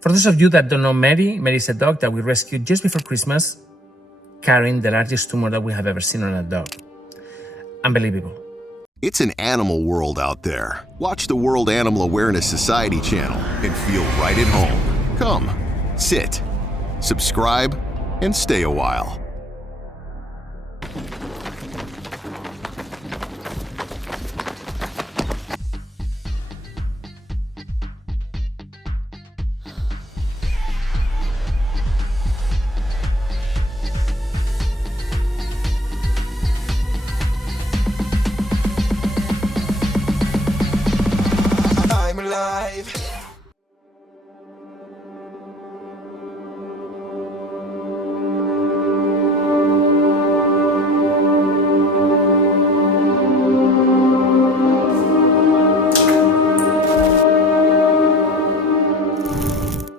For those of you that don't know Mary is a dog that we rescued just before Christmas, carrying the largest tumor that we have ever seen on a dog. Unbelievable. It's an animal world out there. Watch the World Animal Awareness Society channel and feel right at home. Come, sit, subscribe, and stay a while.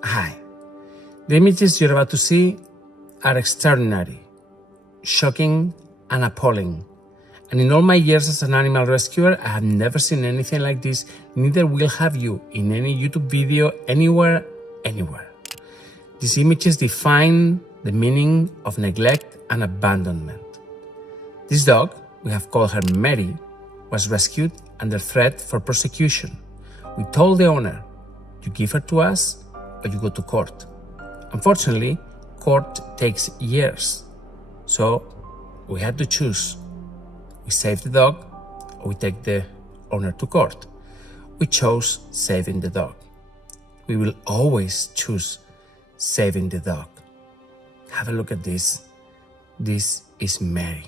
Hi. The images you're about to see are extraordinary, shocking, and appalling. And in all my years as an animal rescuer, I have never seen anything like this, neither will have you in any YouTube video anywhere. These images define the meaning of neglect and abandonment. This dog, we have called her Mary, was rescued under threat for prosecution. We told the owner, you give her to us or you go to court. Unfortunately, court takes years. So we had to choose. We save the dog or we take the owner to court. We chose saving the dog. We will always choose saving the dog. Have a look at this. This is Mary.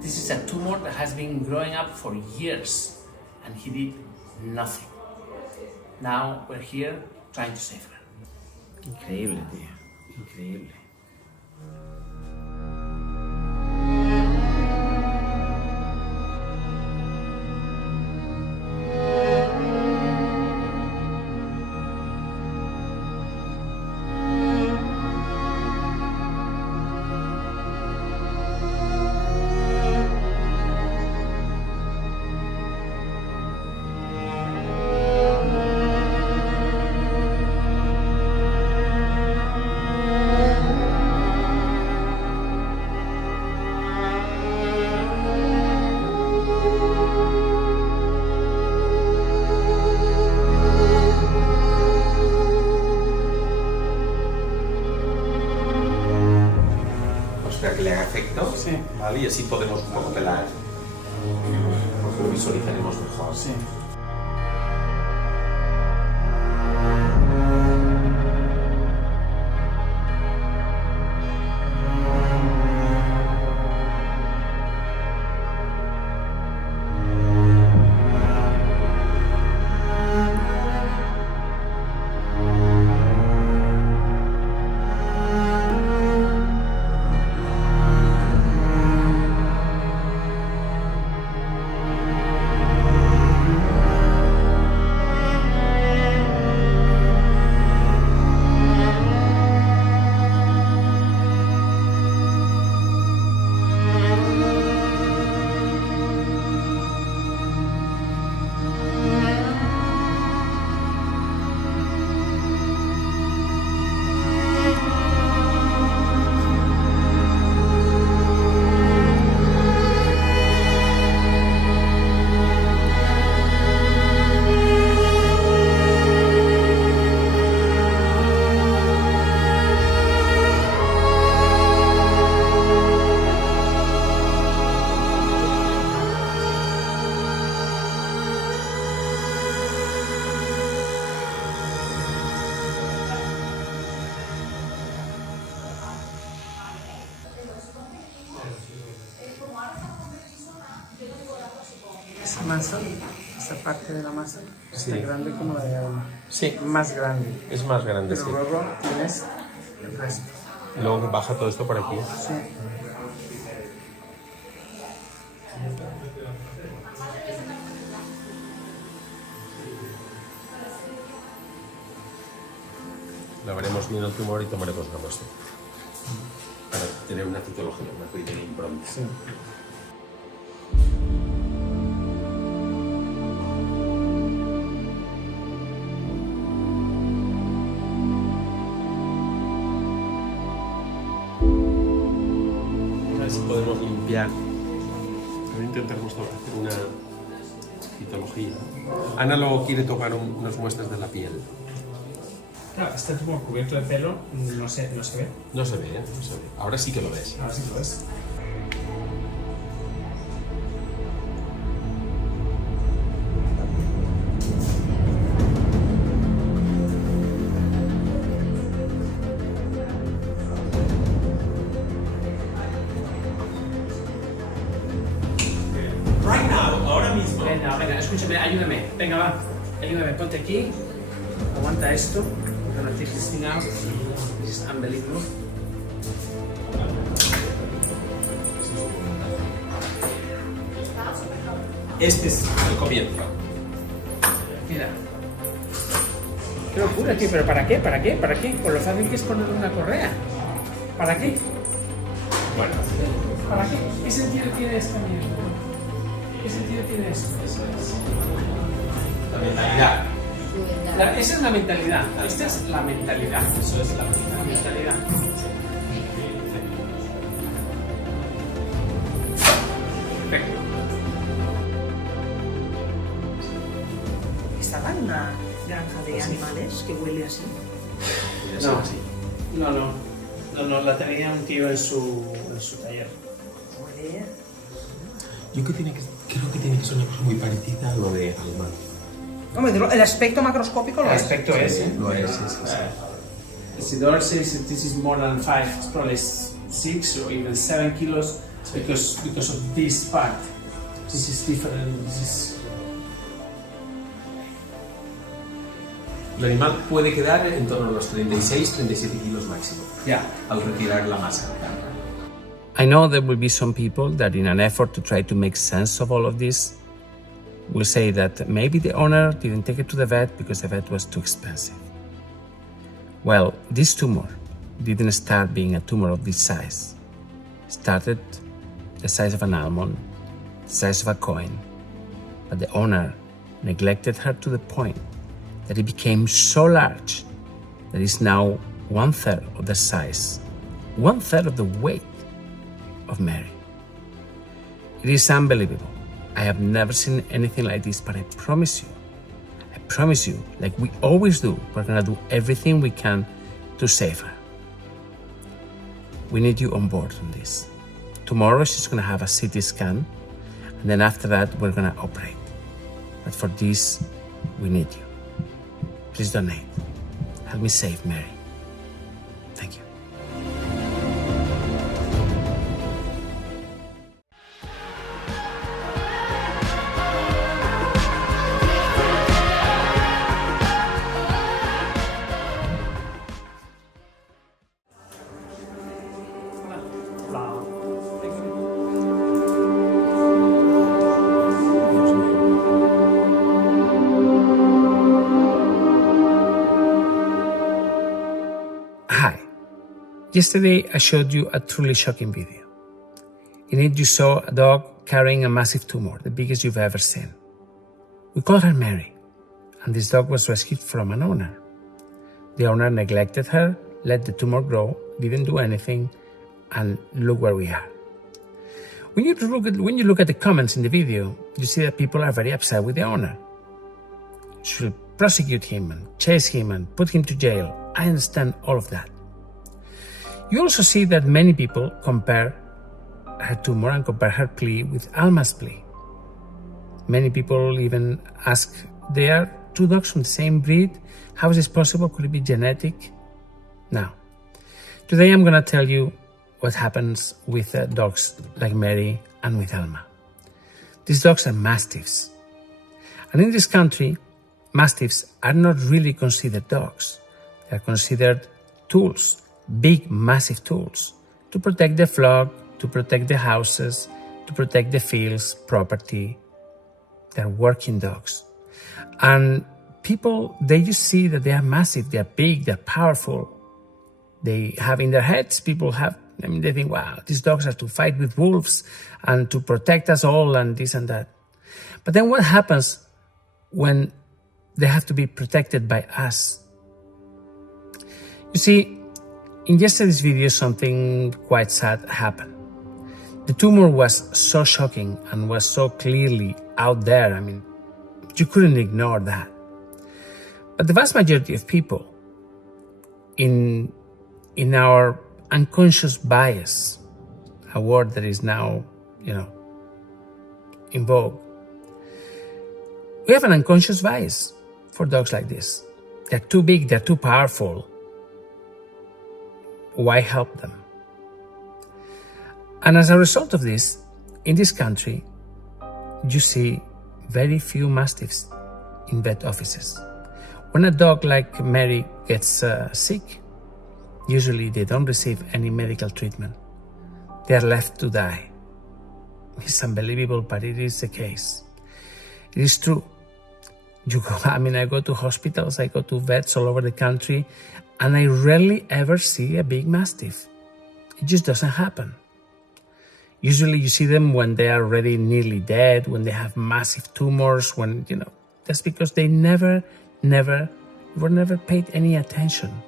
This is a tumor that has been growing up for years and he did nothing. Now we're here trying to save her. Increíble, tío. Increíble. Espera que le haga efecto, sí. ¿Vale? Y así podemos un poco pelar, porque lo visualizaremos mejor. Sí. Esa masa, esa parte de la masa, Sí. está grande como la de agua. Sí, Más grande. es más grande, Pero sí. luego tienes el resto. Y luego baja todo esto por aquí. Sí. lavaremos bien el tumor y tomaremos una muestra. Para tener una citología, una primera impronta. Sí. A ver si podemos limpiar. Voy a intentar hacer una citología. Ana luego quiere tomar unas muestras de la piel. Claro, este tumor cubierto de pelo no se ve. No se ve, no se ve. Ahora sí que lo ves. Ahora sí lo ves. Right now, ahora mismo. Venga, escúchame, ayúdame. Venga, va. Ayúdame, ponte aquí. Aguanta esto. I'm gonna take this thing out. This is unbelievable. Este es el comienzo. Mira. Qué locura, tío. ¿Pero para qué? ¿Para qué? ¿Para qué? Por lo fácil que es ponerle una correa. ¿Para qué? Bueno, ¿Para qué? ¿Qué sentido tiene esta mierda? ¿Qué sentido tiene esto? la mentalidad. Esa es la mentalidad. Esta es la mentalidad. Eso es la mentalidad. Perfecto. Estaba en una granja de animales que huele así. No, la tenía un tío en su taller. Huele. Yo creo que tiene que ser una cosa muy parecida a lo de Alma. Hombre, el aspecto macroscópico lo El es. aspecto es, ¿eh? Lo es, sí. Isidore says that this is more than 5, it's probably 6 or even 7 kilos because of this part. This is different. This is... El animal puede quedar en torno a los 36-37 kilos máximo. Yeah. Al retirar la masa. I know there will be some people that, in an effort to try to make sense of all of this, will say that maybe the owner didn't take it to the vet because the vet was too expensive. Well, this tumor didn't start being a tumor of this size. It started the size of an almond, the size of a coin, but the owner neglected her to the point that it became so large that it's now 1/3 of the size, 1/3 of the weight of Mary. It is unbelievable. I have never seen anything like this, but I promise you, like we always do, we're gonna do everything we can to save her. We need you on board on this. Tomorrow she's gonna have a CT scan, and then after that we're gonna operate. But for this, we need you. Please donate. Help me save Mary. Thank you. Hi. Yesterday I showed you a truly shocking video. In it you saw a dog carrying a massive tumor, the biggest you've ever seen. We called her Mary, and this dog was rescued from an owner. The owner neglected her, let the tumor grow, didn't do anything, and look where we are. When you look at the comments in the video, you see that people are very upset with the owner. Should prosecute him and chase him and put him to jail. I understand all of that. You also see that many people compare her tumor and compare her plea with Alma's plea. Many people even ask, they are two dogs from the same breed. How is this possible? Could it be genetic? Now, today I'm going to tell you what happens with dogs like Mary and with Alma. These dogs are mastiffs. And in this country, mastiffs are not really considered dogs. They are considered tools, big, massive tools, to protect the flock, to protect the houses, to protect the fields, property. They're working dogs. And people, they just see that they are massive, they are big, they're powerful. They have in their heads, people have, they think, wow, these dogs are to fight with wolves and to protect us all and this and that. But then what happens when they have to be protected by us? You see, in yesterday's video, something quite sad happened. The tumor was so shocking and was so clearly out there. You couldn't ignore that. But the vast majority of people, in our unconscious bias, a word that is now, in vogue, we have an unconscious bias for dogs like this. They're too big, they're too powerful. Why help them? And as a result of this, in this country, you see very few mastiffs in vet offices. When a dog like Mary gets sick, usually they don't receive any medical treatment. They are left to die. It's unbelievable, but it is the case. It is true. I go to hospitals, I go to vets all over the country, and I rarely ever see a big mastiff. It just doesn't happen. Usually you see them when they are already nearly dead, when they have massive tumors, when, that's because they were never paid any attention.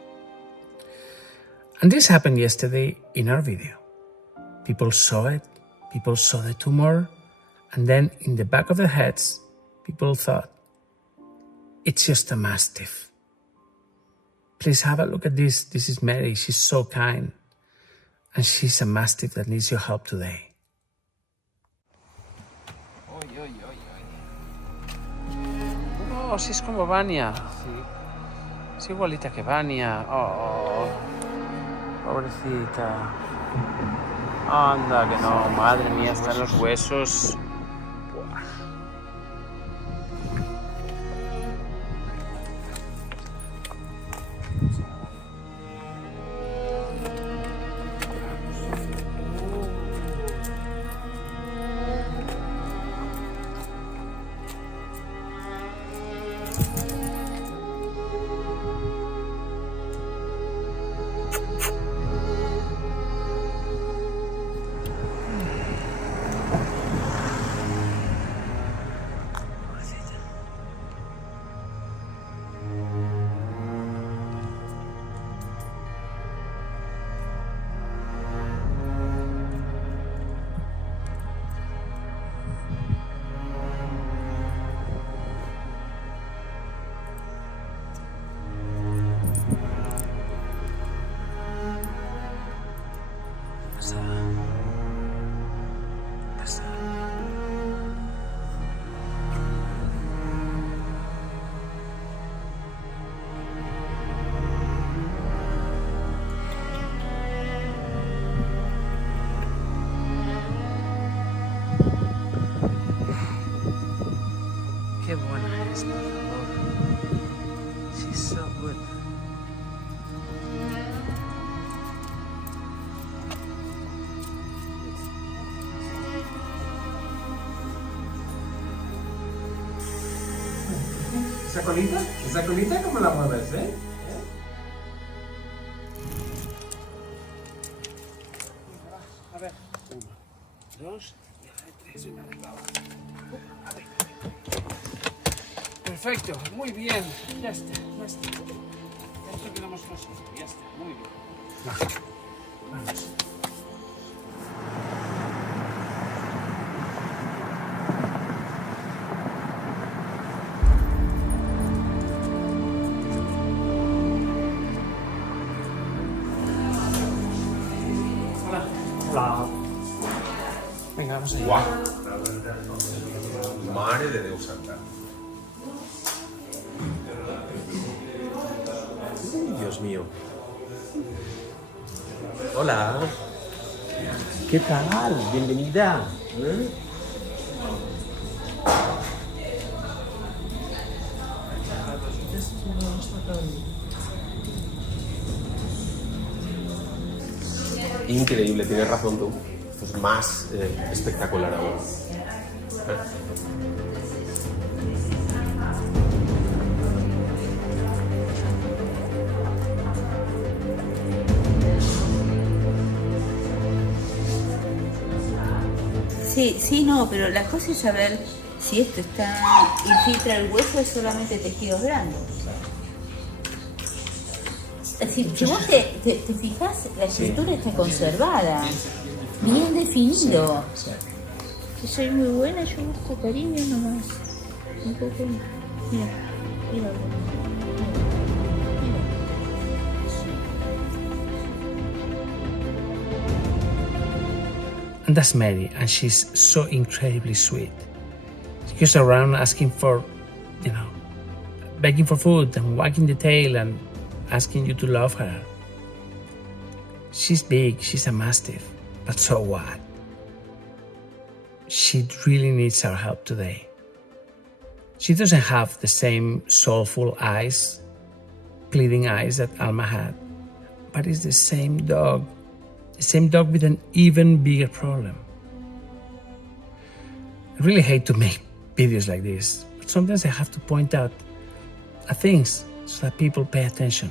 And this happened yesterday in our video. People saw it, people saw the tumor, and then in the back of their heads, people thought, it's just a mastiff. Please have a look at this. This is Mary. She's so kind. And she's a mastiff that needs your help today. Oh, sí es como Vania. Sí. Es igualita que Vania. Oh, pobrecita. Anda, que no. Madre mía, están los huesos. Qué buena es, por favor. She's so good. ¿Esa colita cómo la mueves, A ver, 1, 2, y 3, una vez abajo. A ver. Perfecto, muy bien. Ya está. Esto quedamos nosotros. Ya está, muy bien. Vamos. Hola. Venga, vamos allá. Guau. Mare de Déu santa. Dios mío. Hola. ¿Qué tal? Bienvenida. Increíble, tienes razón tú. Esto es más espectacular aún. Sí, sí, no, pero la cosa es saber si esto infiltra el hueso o es solamente tejidos blandos. Si vos te fijas, la estructura está conservada, bien definido. Yo soy muy buena, yo busco cariño nomás. Un poco. Mira, mira. And that's Mary, and she's so incredibly sweet. She goes around asking for, begging for food and wagging the tail and asking you to love her. She's big, she's a mastiff, but so what? She really needs our help today. She doesn't have the same soulful eyes, pleading eyes that Alma had, but it's the same dog with an even bigger problem. I really hate to make videos like this, but sometimes I have to point out things so that people pay attention.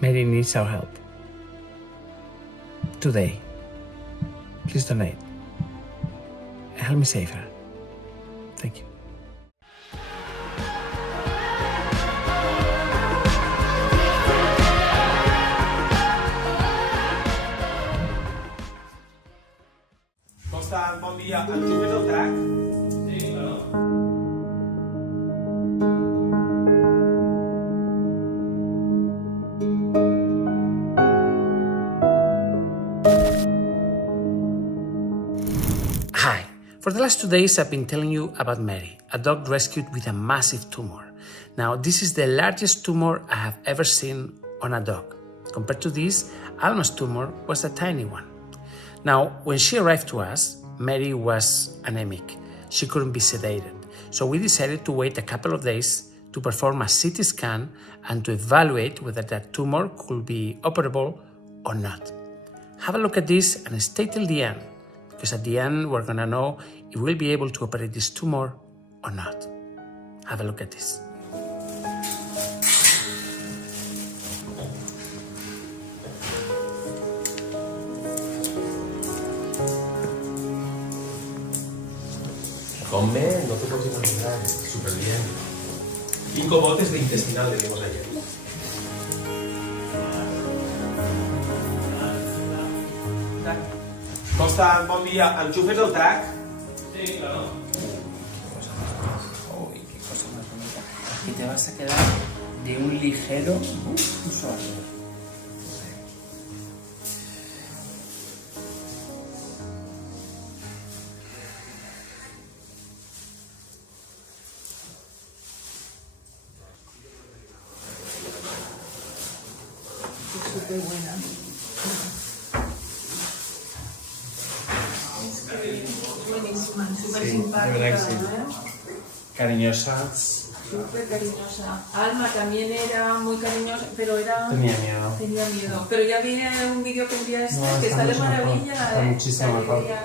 Mary needs our help. Today. Please donate. Help me save her. Thank you. Costa, bon dia. Enxufes el trac? Sí, claro. Hi. For the last 2 days, I've been telling you about Mary, a dog rescued with a massive tumor. Now, this is the largest tumor I have ever seen on a dog. Compared to this, Alma's tumor was a tiny one. Now, when she arrived to us, Mary was anemic. She couldn't be sedated. So we decided to wait a couple of days to perform a CT scan and to evaluate whether that tumor could be operable or not. Have a look at this and stay till the end, because at the end we're gonna know if we'll be able to operate this tumor or not. Have a look at this. Come, no te puedes imaginar, súper bien. 5 botes de intestinal le dimos ayer. Costa, bon dia. Enxufes el trac? Sí, claro. Uy, qué cosa más bonita. Aquí te vas a quedar de un ligero suave. Súper buena. Buenísima, súper simpática. Cariñosa. Súper cariñosa. Alma también era muy cariñosa, pero Tenía miedo. tenía miedo. Pero ya vi un vídeo que enviaste No, que está está de mucho mejor, maravilla. está muchísimo mejor. alegría.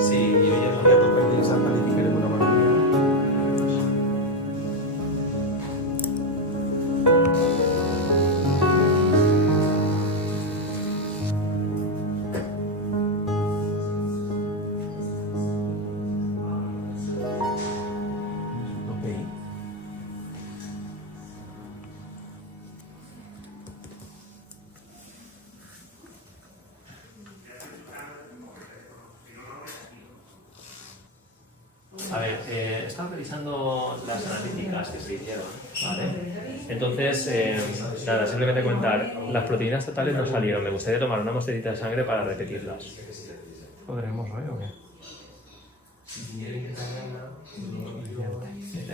Sí, jo ja no havia tocat dins el magnífic era una meravella. A ver, he estado revisando las analíticas que se hicieron, ¿vale? Entonces, nada, simplemente comentar, las proteínas totales no salieron, me gustaría tomar una muestrita de sangre para repetirlas. ¿Podremos hoy o qué?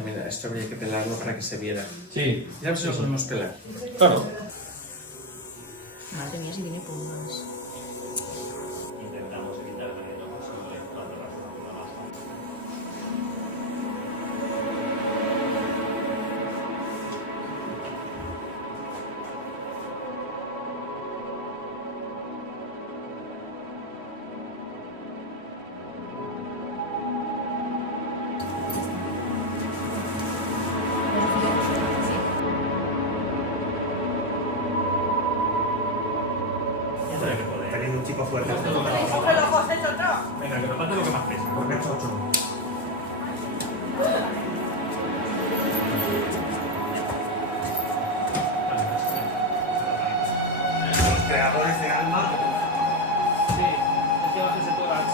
Mira, esto habría que pelarlo para que se viera. Sí. Ya se lo podemos pelar. Claro. Madre mía, si viene por más. Intentamos evitar la menor posible cuando la zona más. chico fuerte. Venga, que nos falta lo que más pesa. Porque ha hecho 8. Los creadores de Alma. Sí, es que bajes de tórax.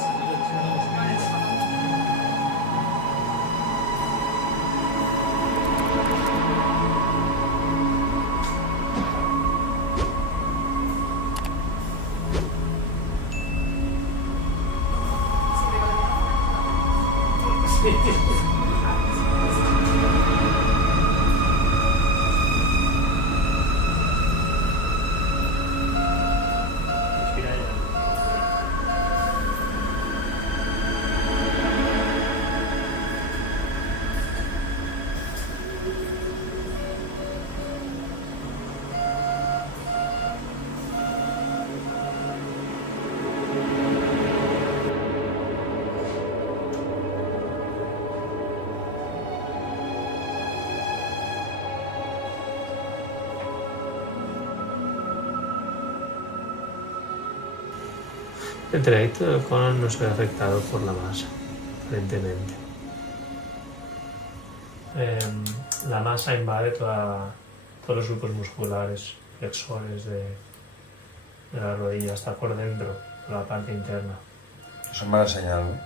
El trayecto del colon no se ve afectado por la masa, aparentemente. La masa invade todos los grupos musculares, flexores de la rodilla, está por dentro, por la parte interna. Eso es mala señal, ¿no?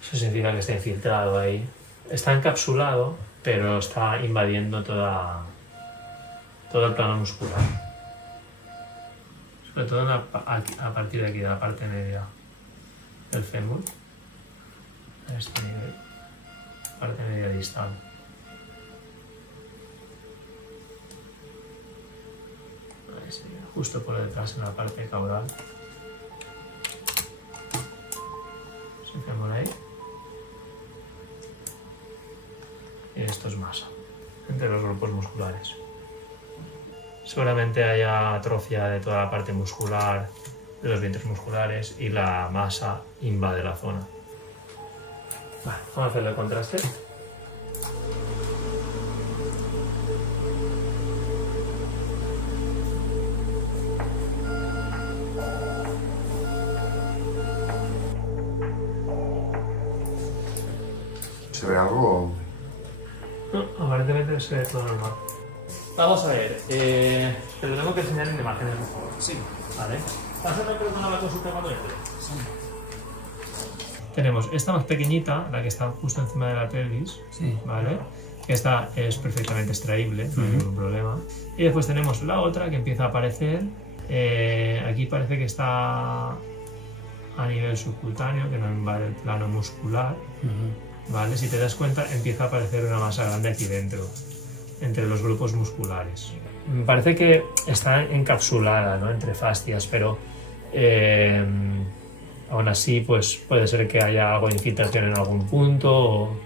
Eso significa que está infiltrado ahí. Está encapsulado, pero está invadiendo todo el plano muscular. Sobre todo a partir de aquí, de la parte media del fémur, a este nivel, parte media distal. Ahí sería, justo por detrás en la parte caudal. Ese fémur ahí. Y esto es masa, entre los grupos musculares. Seguramente haya atrofia de toda la parte muscular, de los vientres musculares, y la masa invade la zona. Vale, vamos a hacerle el contraste. ¿Se ve algo? No, aparentemente se ve todo normal. Vamos a ver, te lo tengo que enseñar en imágenes, por favor. Sí. Vale. ¿Vas a preguntar la consulta cuando entre? Sí. Tenemos esta más pequeñita, la que está justo encima de la pelvis, Sí. ¿vale? Esta es perfectamente extraíble, no hay ningún problema. Y después tenemos la otra que empieza a aparecer. Aquí parece que está a nivel subcutáneo, que no invade el plano muscular. ¿Vale? Si te das cuenta, empieza a aparecer una masa grande aquí dentro, entre los grupos musculares. Me parece que está encapsulada, ¿no?, entre fascias, pero aún así pues, puede ser que haya algo de infiltración en algún punto. O...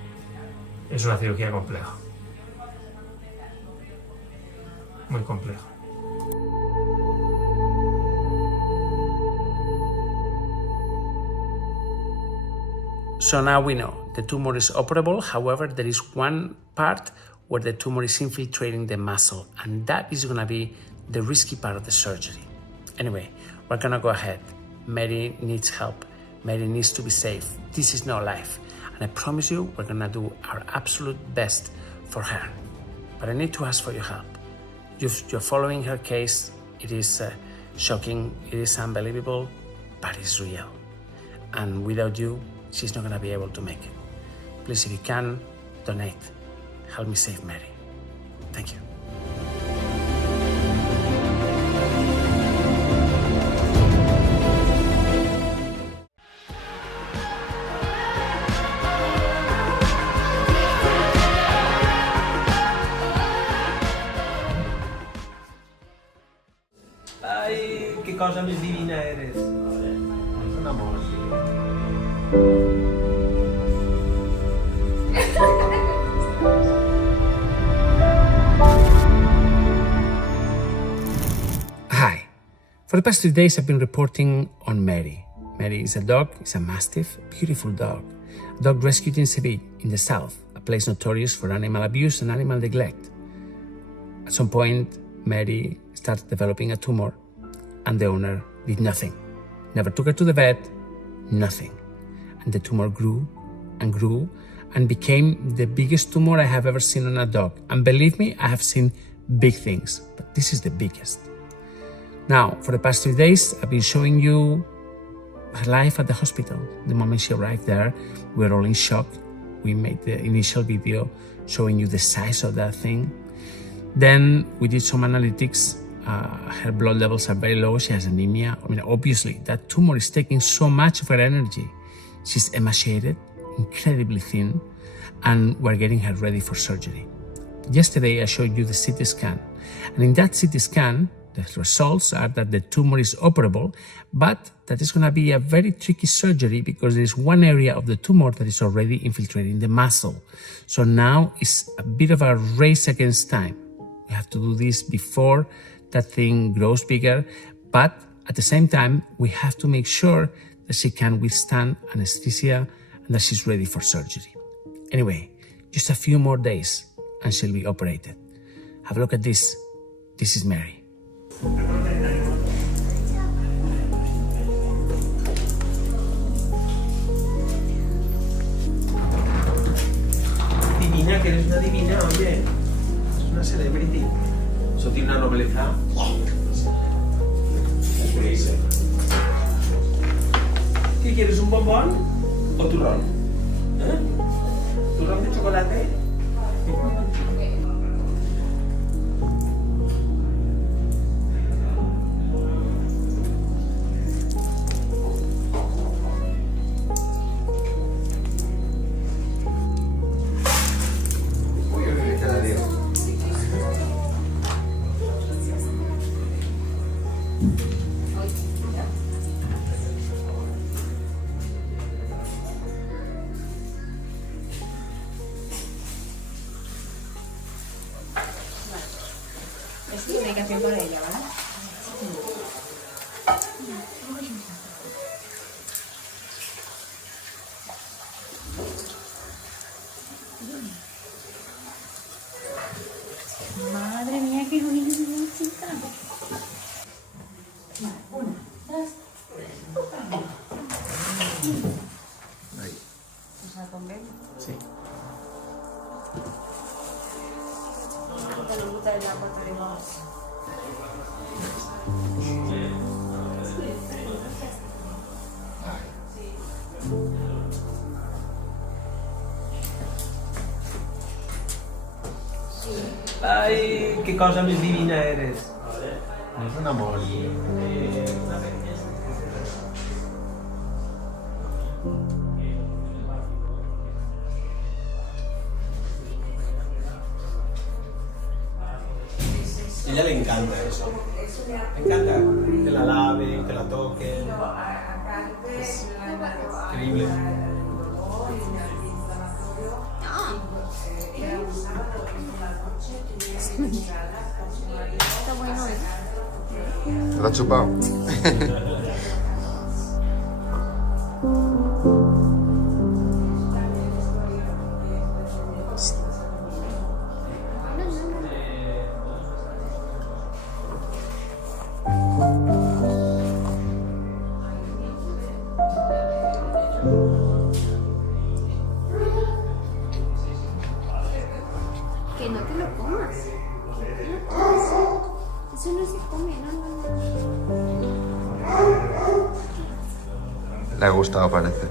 Es una cirugía compleja. Muy compleja. So now we know the tumor is operable. However, there is one part where the tumor is infiltrating the muscle, and that is going to be the risky part of the surgery. Anyway, we're going to go ahead. Mary needs help. Mary needs to be safe. This is no life. And I promise you, we're going to do our absolute best for her. But I need to ask for your help. You're following her case. It is shocking. It is unbelievable, but it's real. And without you, she's not going to be able to make it. Please, if you can, donate. Help me save Mary. Thank you. Ay, qué cosa más divina eres. Es un amor. Hi. For the past 2 days, I've been reporting on Mary. Mary is a dog, it's a mastiff, beautiful dog. A dog rescued in Seville, in the south, a place notorious for animal abuse and animal neglect. At some point, Mary started developing a tumor, and the owner did nothing. Never took her to the vet, nothing. And the tumor grew and grew and became the biggest tumor I have ever seen on a dog. And believe me, I have seen big things, but this is the biggest. Now, for the past 3 days, I've been showing you her life at the hospital. The moment she arrived there, we were all in shock. We made the initial video showing you the size of that thing. Then we did some analytics. Her blood levels are very low. She has anemia. I mean, obviously, that tumor is taking so much of her energy. She's emaciated, incredibly thin, and we're getting her ready for surgery. Yesterday, I showed you the CT scan. And in that CT scan, the results are that the tumor is operable, but that is going to be a very tricky surgery because there is one area of the tumor that is already infiltrating the muscle. So now it's a bit of a race against time. We have to do this before that thing grows bigger, but at the same time, we have to make sure that she can withstand anesthesia and that she's ready for surgery. Anyway, just a few more days and she'll be operated. Have a look at this. This is Mary. Divina, que eres una divina, oye. Es una celebrity. Eso tiene una nobleza. ¿Qué quieres, un bombón o turrón? ¿Eh? ¿Turrón de chocolate? Es comunicación con ella, ¿vale? Madre mía, qué bonita. Una, dos, Ahí. ¿Vas a comer? Sí. Te lo gusta ya cuando le vamos. Ay, qué cosa más divina eres. Es un amor. A ella le encanta eso. Le encanta que la laven, que la toquen. Es increíble. Está bueno, ¿eh? ¿Lo has chupado? Que no te lo comas. No comas. Eso no se come, no. Le ha gustado, parece.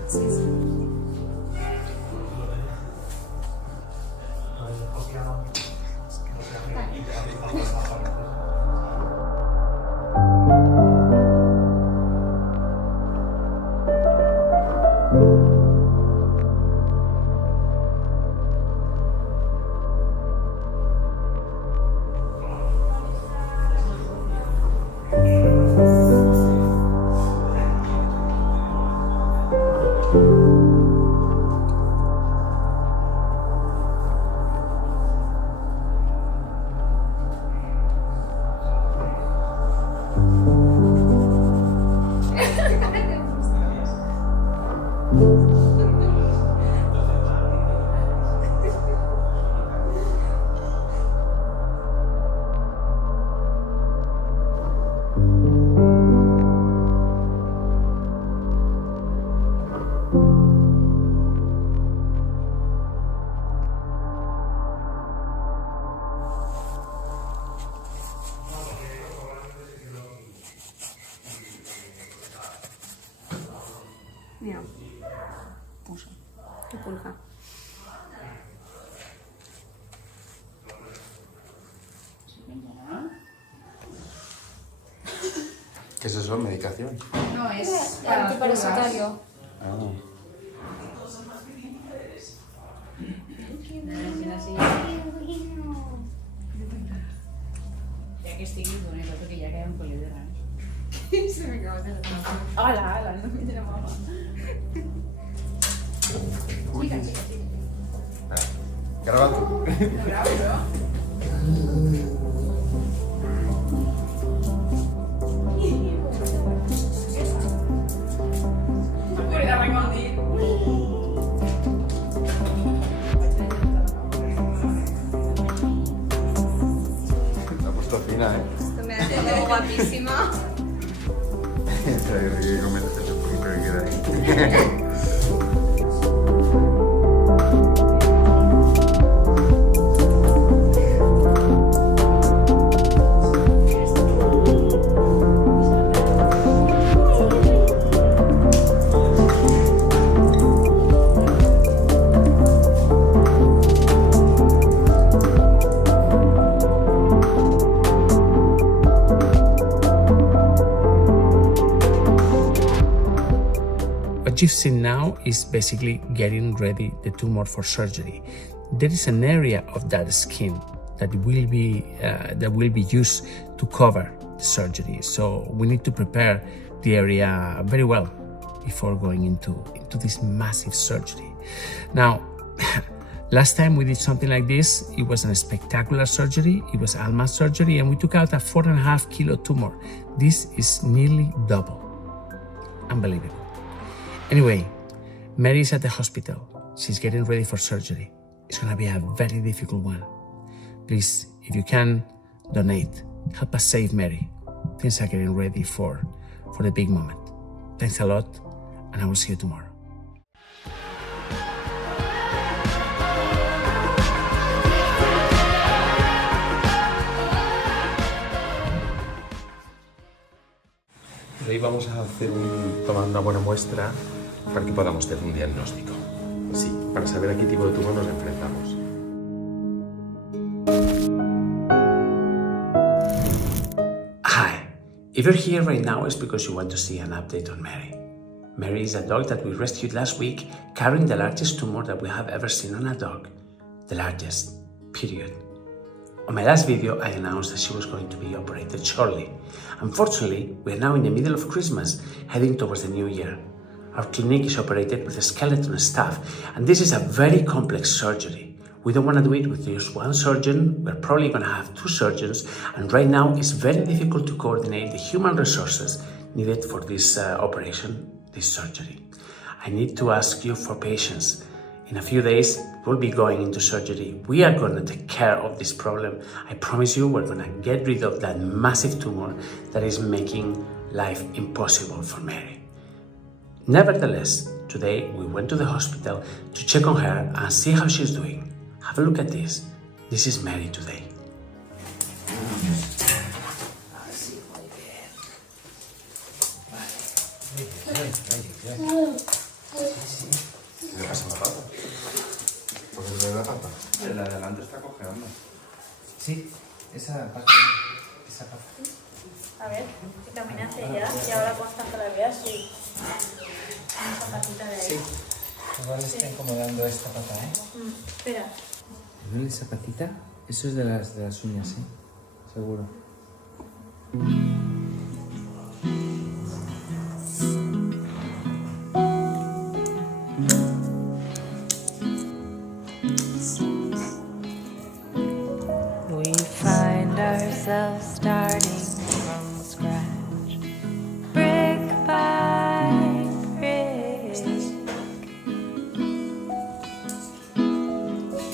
Mira. Puso. Qué pulga. ¿Qué es eso? ¿Medicación? No, es Antiparasitario. Ah. Ya que estoy con el otro que ya queda un colidera. Se me acaba de hacer. ¡Hala, no me tiene mamá! Chica, chica, chica. Graba tú. Bravo, ¿no? La ha puesto fina, ¿eh? Esto me hace como guapísima. Hay que comer lo que queda ahí. What you've seen now is basically getting ready the tumor for surgery. There is an area of that skin that will be used to cover the surgery. So we need to prepare the area very well before going into this massive surgery. Now, last time we did something like this, it was a spectacular surgery. It was Alma's surgery, and we took out a 4.5 kilo tumor. This is nearly double. Unbelievable. Anyway, Mary is at the hospital. She's getting ready for surgery. It's gonna be a very difficult one. Please, if you can, donate. Help us save Mary. Things are getting ready for the big moment. Thanks a lot, and I will see you tomorrow. Hoy vamos a tomar una buena muestra para que podamos hacer un diagnóstico. Sí, para saber a qué tipo de tumor nos enfrentamos. Hi, if you're here right now, it's because you want to see an update on Mary. Mary is a dog that we rescued last week, carrying the largest tumor that we have ever seen on a dog. The largest, period. On my last video, I announced that she was going to be operated shortly. Unfortunately, we are now in the middle of Christmas, heading towards the new year. Our clinic is operated with a skeleton staff, and this is a very complex surgery. We don't want to do it with just one surgeon. We're probably going to have 2 surgeons, and right now it's very difficult to coordinate the human resources needed for this operation, this surgery. I need to ask you for patience. In a few days, we'll be going into surgery. We are going to take care of this problem. I promise you, we're going to get rid of that massive tumor that is making life impossible for Mary. Nevertheless, today we went to the hospital to check on her and see how she's doing. Have a look at this. This is Mary today. ¿Qué le pasa a la pata? ¿Por qué le duele la pata? La de adelante está cojeando. Sí, esa pata. Esa pata. A ver, que camina hacia allá y ahora cuando la veas, sí. Esa patita de ahí. Sí. Igual está incomodando esta pata, ¿eh? Espera. ¿Te duele esa patita? Eso es de las uñas, ¿eh? Seguro. We find ourselves starting from scratch, brick by brick.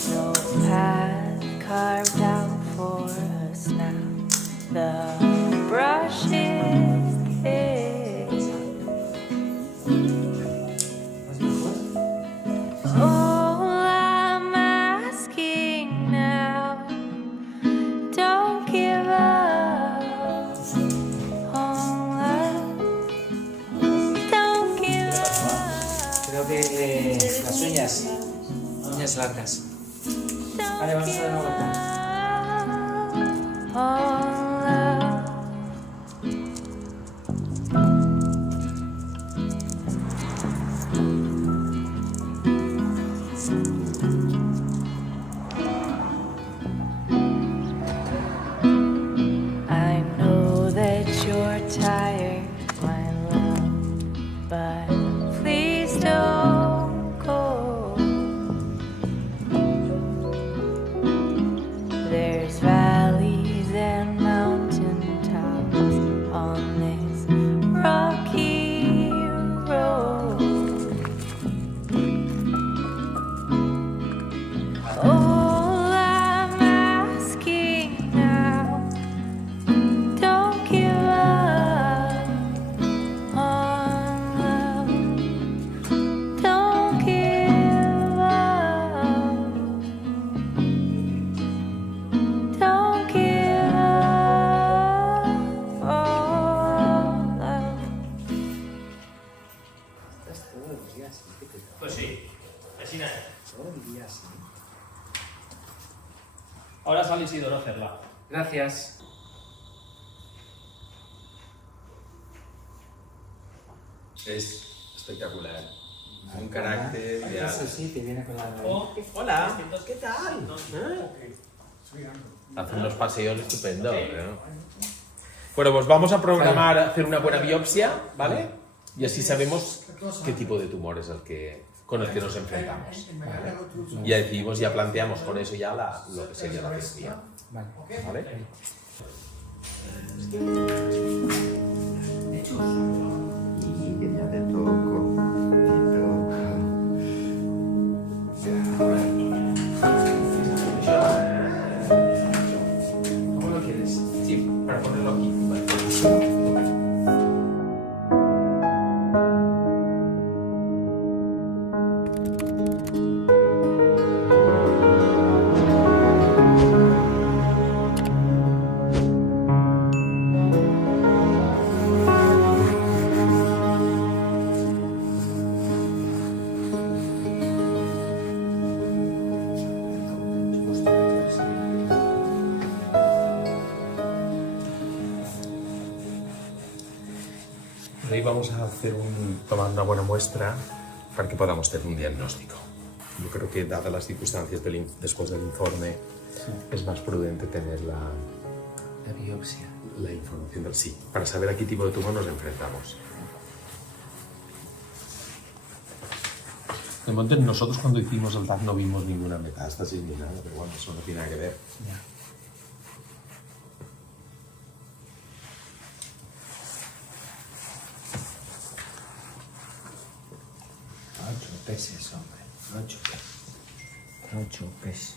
No path carved out for us now. The brush is thick. All I'm asking now, don't give up on love. Don't give up. largas. Vale, vamos a dar una vuelta. I know that you're tired, my love, but please don't go. There's valleys and mountain tops on this rocky road. All I'm asking now, don't give up on love. Don't give up. Don't give up on love. Estás todos los días así, que te cago. Pues sí, así nada. Todo el día así. Ahora sale Isidoro a hacerla. Gracias. Es espectacular. Un carácter de Sí, sí, te viene con la... Hola, ¿qué tal? Hace unos paseos estupendos, ¿no? Bueno, pues vamos a programar hacer una buena biopsia, ¿vale? Y así sabemos qué tipo de tumor es con el que nos enfrentamos, ¿vale? Ya decidimos, ya planteamos con eso ya lo que sería la cirugía, ¿vale? ¿Cómo lo quieres? Sí, para ponerlo aquí. Hoy vamos a tomar una buena muestra para que podamos hacer un diagnóstico. Yo creo que, dadas las circunstancias después del informe, es más prudente tener la biopsia. La información del sí, para saber a qué tipo de tumor nos enfrentamos. De momento, nosotros cuando hicimos el TAC no vimos ninguna metástasis ni nada, pero bueno, eso no tiene nada que ver. Ya. Ocho peces, hombre. 8 peces. 8 peces.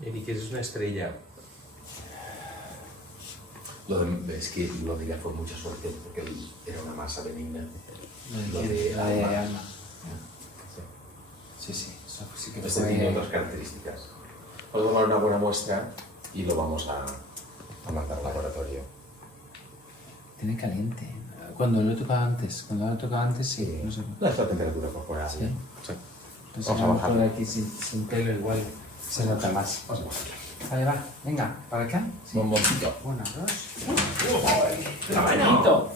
Y que es una estrella. Es que lo de ella fue mucha suerte porque era una masa benigna. Lo de alma. Sí, sí. Eso sí que este tiene otras características. Vamos a tomar una buena muestra y lo vamos a mandar al laboratorio. Tiene caliente. Cuando lo he tocado antes, sí. No sé. No es la temperatura corporal. Sí. Sí. Entonces, Vamos a bajar. por aquí sin pelo igual se nota más. Vamos a bajarla. Vale, va. Venga, ¿para acá? Sí. Bomboncito. 1, 2. ¡Caballito!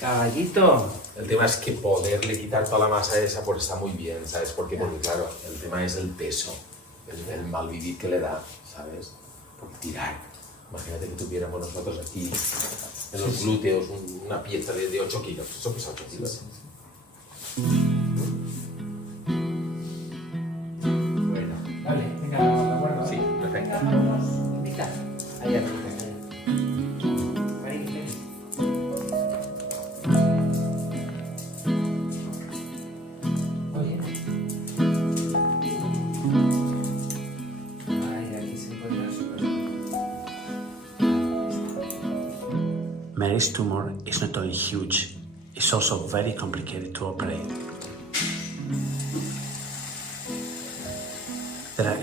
¡Caballito! El tema es que poderle quitar toda la masa esa pues está muy bien, ¿sabes por qué? Porque claro, el tema es el peso, el malvivir que le da, ¿sabes? Porque tirar. Imagínate que tuviéramos nosotros aquí en los glúteos una pieza de 8 kilos. Eso pesa 8 kilos. Bueno, vale, venga, ¿de acuerdo? Sí, perfecto. Invita. Ahí arriba. Mary's tumor is not only huge, it's also very complicated to operate.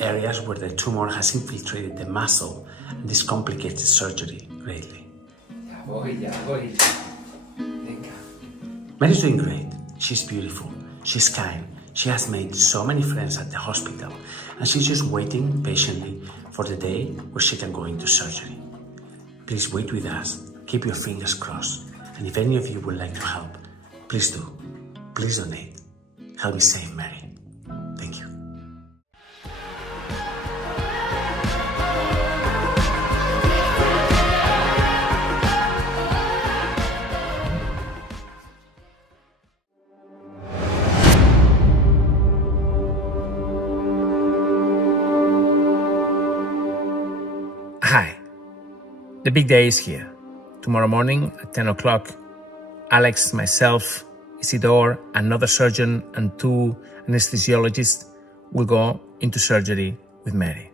areas where the tumor has infiltrated the muscle, and this complicates surgery greatly. Ya voy. Venga. Mary's doing great. She's beautiful. She's kind. She has made so many friends at the hospital, and she's just waiting patiently for the day where she can go into surgery. Please wait with us. Keep your fingers crossed. And if any of you would like to help, please do. Please donate. Help me save Mary. Thank you. Hi. The big day is here. Tomorrow morning at 10 o'clock, Alex, myself, Isidore, another surgeon, and 2 anesthesiologists will go into surgery with Mary.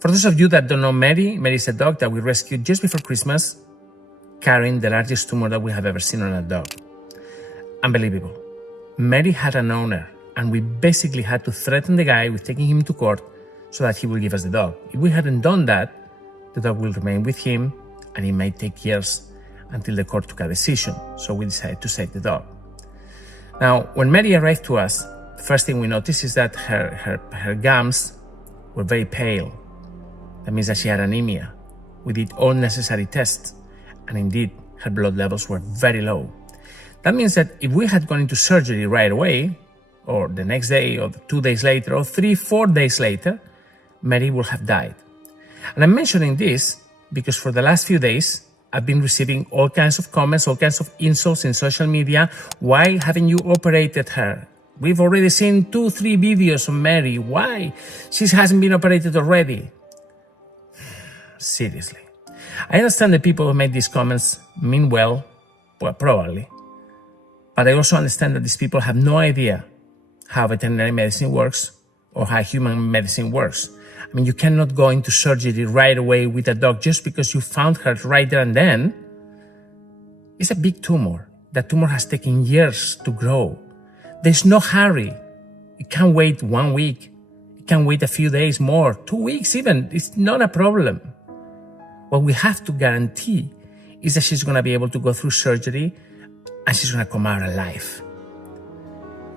For those of you that don't know Mary is a dog that we rescued just before Christmas, carrying the largest tumor that we have ever seen on a dog. Unbelievable. Mary had an owner, and we basically had to threaten the guy with taking him to court so that he will give us the dog. If we hadn't done that, the dog will remain with him, and it might take years until the court took a decision. So we decided to save the dog. Now, when Mary arrived to us, the first thing we noticed is that her gums were very pale. That means that she had anemia. We did all necessary tests, and indeed, her blood levels were very low. That means that if we had gone into surgery right away, or the next day, or 2 days later, or 3-4 days later, Mary would have died. And I'm mentioning this because for the last few days, I've been receiving all kinds of comments, all kinds of insults in social media. Why haven't you operated her? We've already seen 2-3 videos of Mary. Why? She hasn't been operated already. Seriously. I understand the people who made these comments mean well, probably. But I also understand that these people have no idea how veterinary medicine works or how human medicine works. I mean, you cannot go into surgery right away with a dog just because you found her right there and then. It's a big tumor. That tumor has taken years to grow. There's no hurry. It can't wait 1 week. It can wait a few days more, 2 weeks even. It's not a problem. What we have to guarantee is that she's going to be able to go through surgery and she's going to come out alive.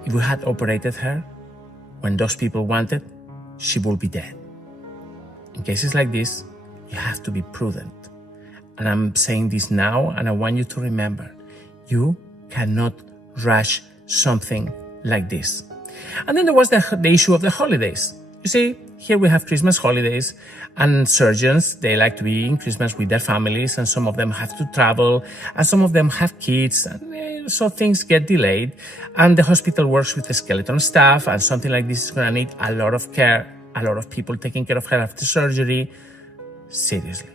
If we had operated her when those people wanted, she will be dead. In cases like this, you have to be prudent. And I'm saying this now, and I want you to remember, you cannot rush something like this. And then there was the issue of the holidays. You see, here we have Christmas holidays, and surgeons, they like to be in Christmas with their families, and some of them have to travel, and some of them have kids, and so things get delayed. And the hospital works with the skeleton staff, and something like this is going to need a lot of care, a lot of people taking care of her after surgery. Seriously.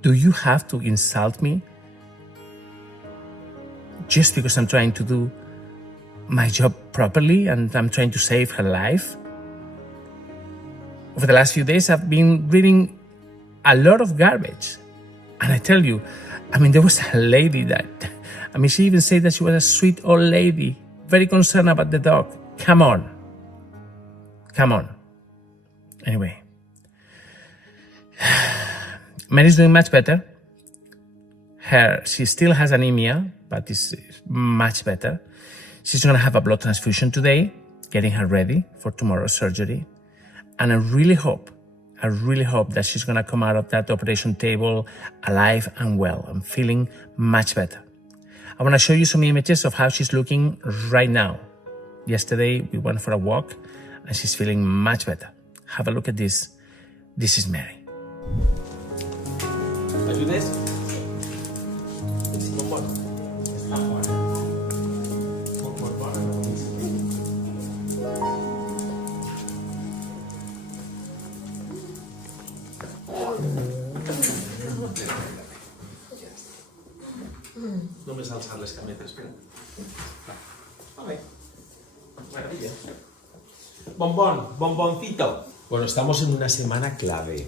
Do you have to insult me just because I'm trying to do my job properly and I'm trying to save her life? Over the last few days, I've been reading a lot of garbage. And I tell you, I mean, there was a lady that, I mean, she even said that she was a sweet old lady, very concerned about the dog. Come on. Come on. Anyway. Mary's doing much better. She still has anemia, but is much better. She's going to have a blood transfusion today, getting her ready for tomorrow's surgery. And I really hope that she's going to come out of that operation table alive and well. I'm feeling much better. I want to show you some images of how she's looking right now. Yesterday, we went for a walk, and she's feeling much better. Have a look at this. This is Mary. ¿Ayudes? Sí, bueno. Está fuera. Només alçar les cametes, espera. Vale. Maravilla. Bomboncito. Bueno, estamos en una semana clave,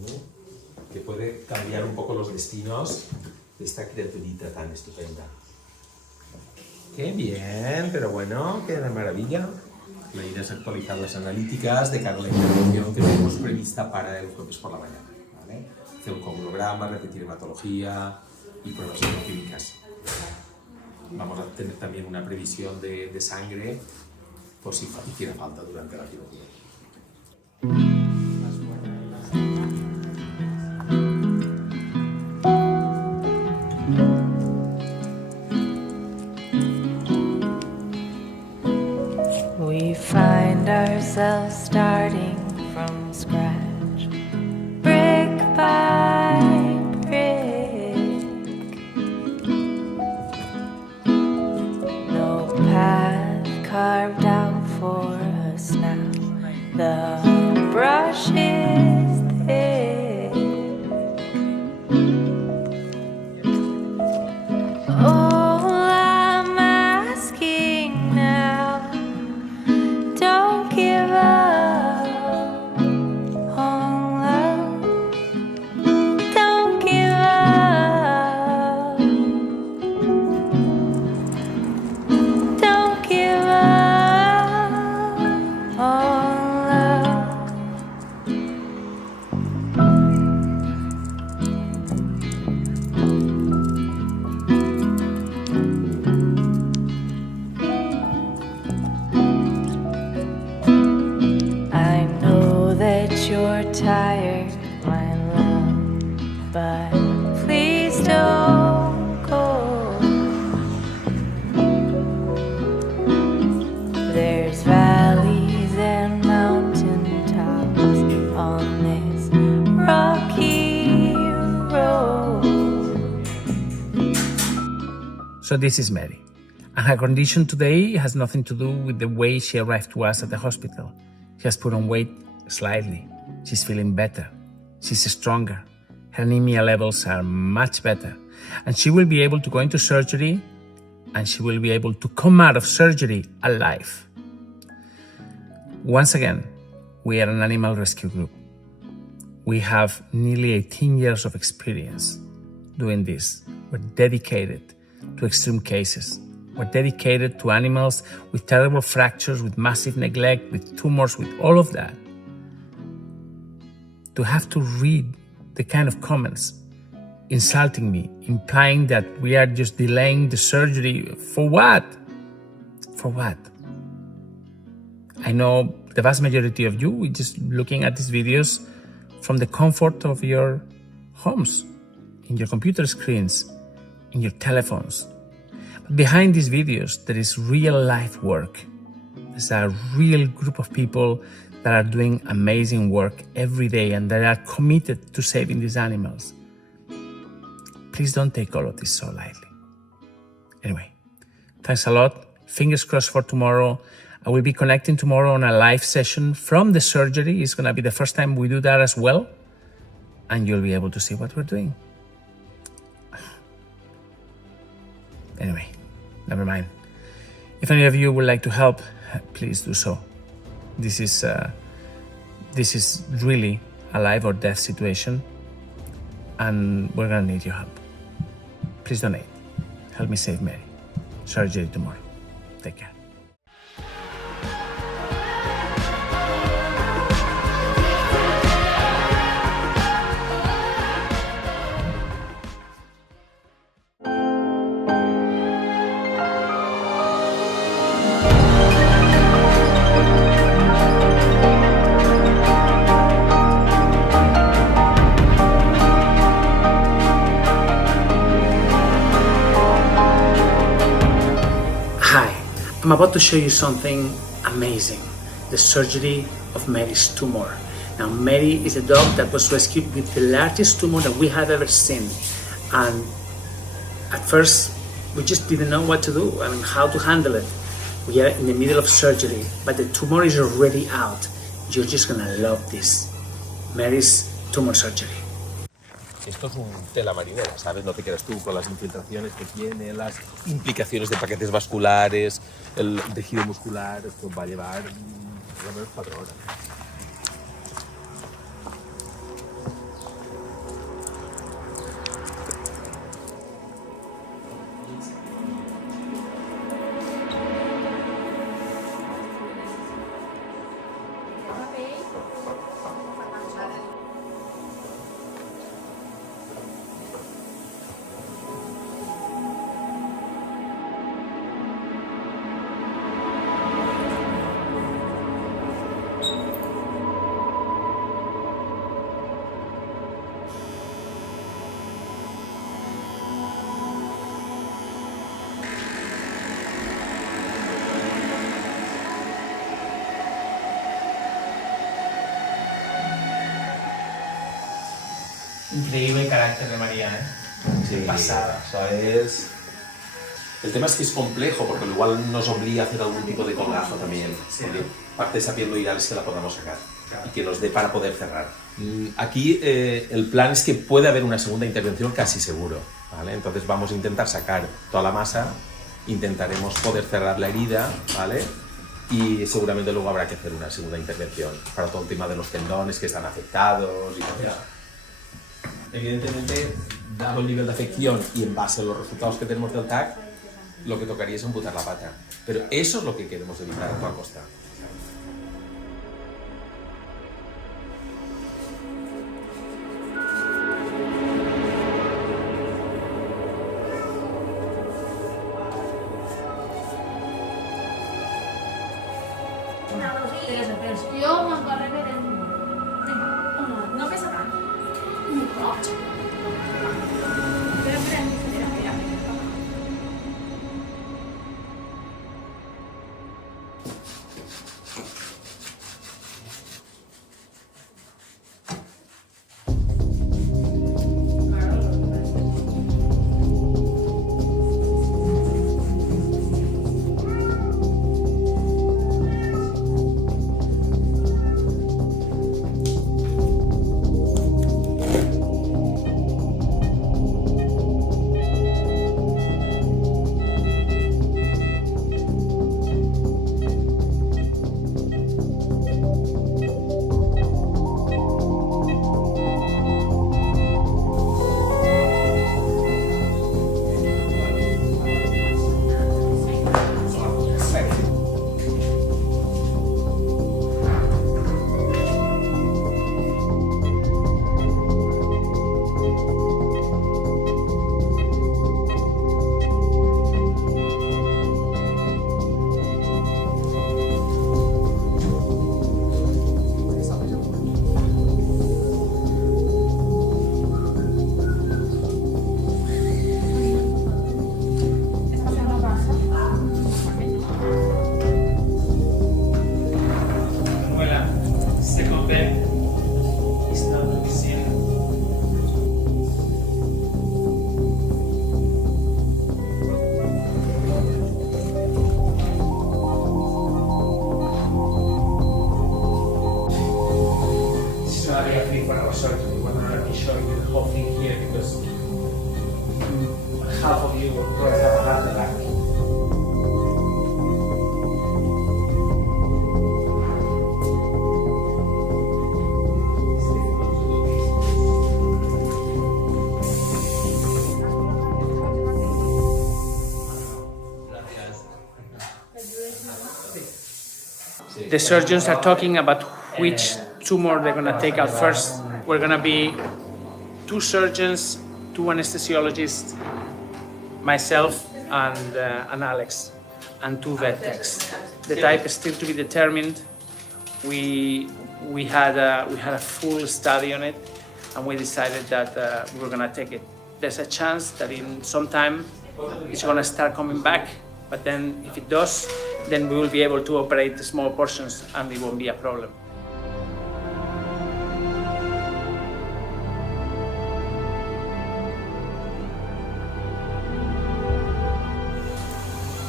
¿no? Que puede cambiar un poco los destinos de esta criaturita tan estupenda. Qué bien, pero bueno, qué maravilla. Leida ha actualizado las analíticas de cara a la intervención que tenemos prevista para el jueves por la mañana. ¿Vale? Hacer un coagulograma, repetir hematología y pruebas bioquímicas. Vamos a tener también una previsión de sangre por si hiciera falta durante la cirugía. We find ourselves starting from scratch, brick by brick. No path carved out for us now. The brush is thick. All I'm asking now, don't give up on love. Don't give up. Don't give up on love. I know that you're tired, my love, but please don't go. There's valleys and mountain tops on this rocky road. So this is Mary. And her condition today has nothing to do with the way she arrived to us at the hospital. She has put on weight slightly. She's feeling better. She's stronger. Her anemia levels are much better. And she will be able to go into surgery, and she will be able to come out of surgery alive. Once again, we are an animal rescue group. We have nearly 18 years of experience doing this. We're dedicated to extreme cases. We're dedicated to animals with terrible fractures, with massive neglect, with tumors, with all of that. To have to read the kind of comments insulting me, implying that we are just delaying the surgery, for what? For what? I know the vast majority of you are just looking at these videos from the comfort of your homes, in your computer screens, in your telephones. But behind these videos, there is real life work. There's a real group of people that are doing amazing work every day and that are committed to saving these animals. Please don't take all of this so lightly. Anyway, thanks a lot. Fingers crossed for tomorrow. I will be connecting tomorrow on a live session from the surgery. It's going to be the first time we do that as well. And you'll be able to see what we're doing. Anyway, never mind. If any of you would like to help, please do so. This is really a life or death situation, and we're gonna need your help. Please donate. Help me save Mary. Surgery tomorrow. Take care. I'm about to show you something amazing, the surgery of Mary's tumor. Now, Mary is a dog that was rescued with the largest tumor that we have ever seen. And at first, we just didn't know what to do, how to handle it. We are in the middle of surgery, but the tumor is already out. You're just gonna love this. Mary's tumor surgery. Esto es un tela marinera, ¿sabes? No te quedas tú con las infiltraciones que tiene, las implicaciones de paquetes vasculares, el tejido muscular. Esto va a llevar por lo menos 4 horas. Increíble el carácter de María, ¿eh? Sí, Pasada. O sea, el tema es que es complejo, porque igual nos obliga a hacer algún tipo de colgajo también. Sí. Porque parte de esa piel lo ideal es que la podamos sacar y que nos dé para poder cerrar. Aquí el plan es que puede haber una segunda intervención casi seguro, ¿vale? Entonces vamos a intentar sacar toda la masa, intentaremos poder cerrar la herida, ¿vale? Y seguramente luego habrá que hacer una segunda intervención para todo el tema de los tendones que están afectados y todo eso. Evidentemente, dado el nivel de afección y en base a los resultados que tenemos del TAC, lo que tocaría es amputar la pata. Pero eso es lo que queremos evitar a toda costa. Jo m'encarregaré del número. Vinga, no pesa tant. Roig. Espera. The surgeons are talking about which tumor they're going to take out first. We're going to be 2 surgeons, 2 anesthesiologists, myself and Alex, and 2 vet techs. The type is still to be determined. We had a full study on it, and we decided that we were going to take it. There's a chance that in some time it's going to start coming back, but then if it does, then we will be able to operate the small portions and it won't be a problem.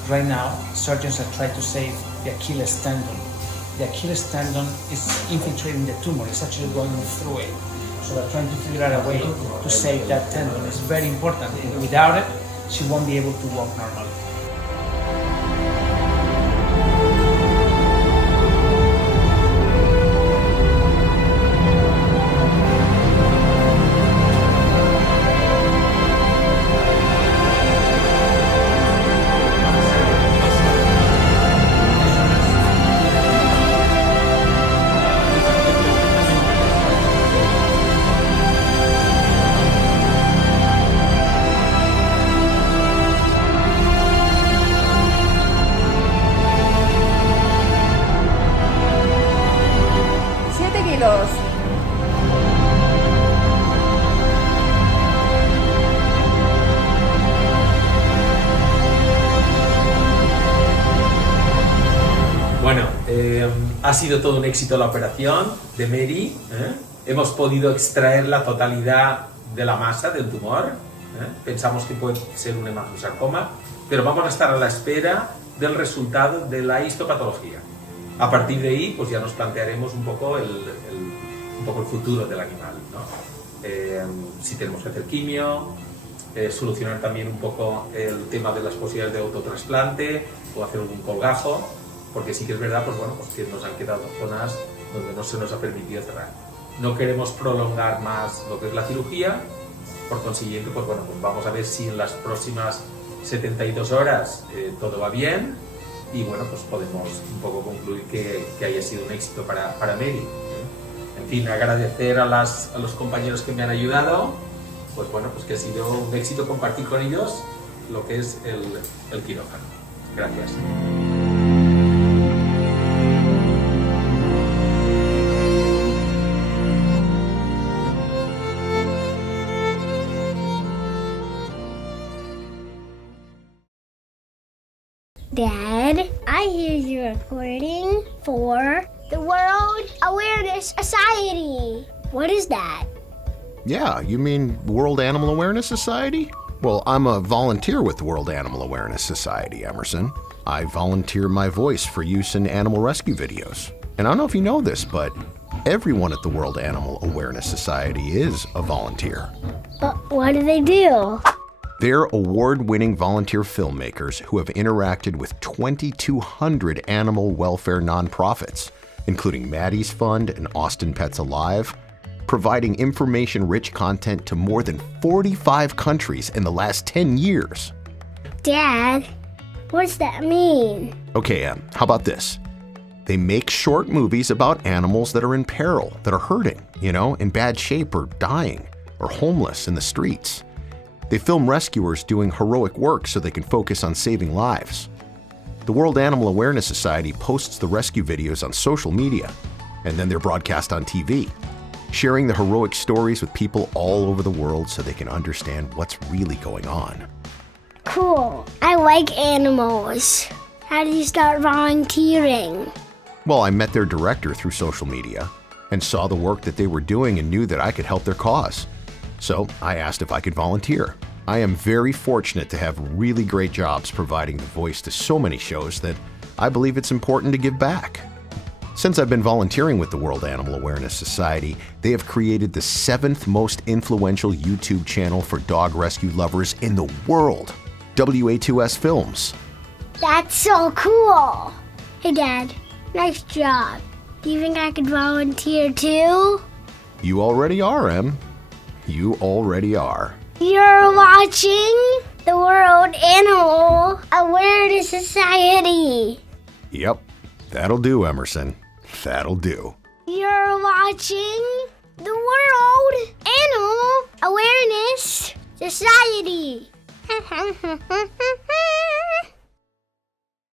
Right now, surgeons are trying to save the Achilles tendon. The Achilles tendon is infiltrating the tumor, it's actually going through it. So they're trying to figure out a way to save that tendon. It's very important. Without it, she won't be able to walk normally. Ha sido todo un éxito la operación de Mary. Hemos podido extraer la totalidad de la masa del tumor. Pensamos que puede ser un hemangiosarcoma, pero vamos a estar a la espera del resultado de la histopatología. A partir de ahí, pues ya nos plantearemos un poco el futuro del animal, ¿no? Si tenemos que hacer quimio, solucionar también un poco el tema de las posibilidades de autotrasplante o hacer un colgajo, porque sí que es verdad, pues bueno, pues que nos han quedado zonas donde no se nos ha permitido cerrar. No queremos prolongar más lo que es la cirugía, por consiguiente, pues bueno, pues vamos a ver si en las próximas 72 horas todo va bien y bueno, pues podemos un poco concluir que haya sido un éxito para Mary. En fin, agradecer a los compañeros que me han ayudado, pues bueno, pues que ha sido un éxito compartir con ellos lo que es el quirófano. Gracias. Dad, I hear you're recording for the World Awareness Society. What is that? Yeah, you mean World Animal Awareness Society? Well, I'm a volunteer with the World Animal Awareness Society, Emerson. I volunteer my voice for use in animal rescue videos. And I don't know if you know this, but everyone at the World Animal Awareness Society is a volunteer. But what do they do? They're award-winning volunteer filmmakers who have interacted with 2,200 animal welfare nonprofits, including Maddie's Fund and Austin Pets Alive, providing information-rich content to more than 45 countries in the last 10 years. Dad, what does that mean? Okay, Em, how about this? They make short movies about animals that are in peril, that are hurting, in bad shape or dying, or homeless in the streets. They film rescuers doing heroic work so they can focus on saving lives. The World Animal Awareness Society posts the rescue videos on social media, and then they're broadcast on TV, sharing the heroic stories with people all over the world so they can understand what's really going on. Cool. I like animals. How did you start volunteering? Well, I met their director through social media and saw the work that they were doing and knew that I could help their cause. So I asked if I could volunteer. I am very fortunate to have really great jobs providing the voice to so many shows that I believe it's important to give back. Since I've been volunteering with the World Animal Awareness Society, they have created the 7th most influential YouTube channel for dog rescue lovers in the world, WA2S Films. That's so cool. Hey, Dad, nice job. Do you think I could volunteer too? You already are, Em. You already are. You're watching the World Animal Awareness Society. Yep, that'll do, Emerson. That'll do. You're watching the World Animal Awareness Society.